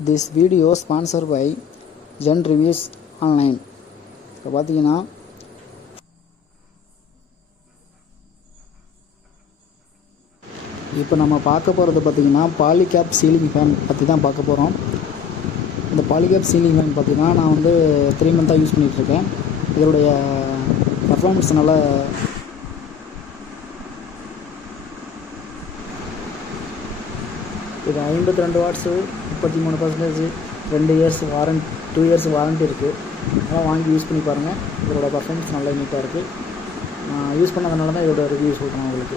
This video sponsor by Zen reviews online இப்போ பார்த்தீங்கன்னா இப்போ நம்ம பார்க்க போகிறது பார்த்தீங்கன்னா பாலிகேப் சீலிங் ஃபேன் பற்றி தான் பார்க்க போகிறோம் இந்த பாலிகேப் சீலிங் ஃபேன் பார்த்திங்கன்னா நான் வந்து த்ரீ மந்த்தாக யூஸ் பண்ணிகிட்ருக்கேன் இதனுடைய பர்ஃபார்மன்ஸ் நல்லா இது ஐம்பத்தி ரெண்டு வாட்ஸு முப்பத்தி மூணு பர்சன்டேஜ் ரெண்டு years warrant two years warranty இருக்குது அதெல்லாம் வாங்கி யூஸ் பண்ணி பாருங்கள் இதோட பர்ஃபார்மன்ஸ் நல்லா நீட்டாக இருக்குது நான் யூஸ் பண்ணதுனால தான் இதோட ரிவ்யூ சொல்கிறேன் உங்களுக்கு.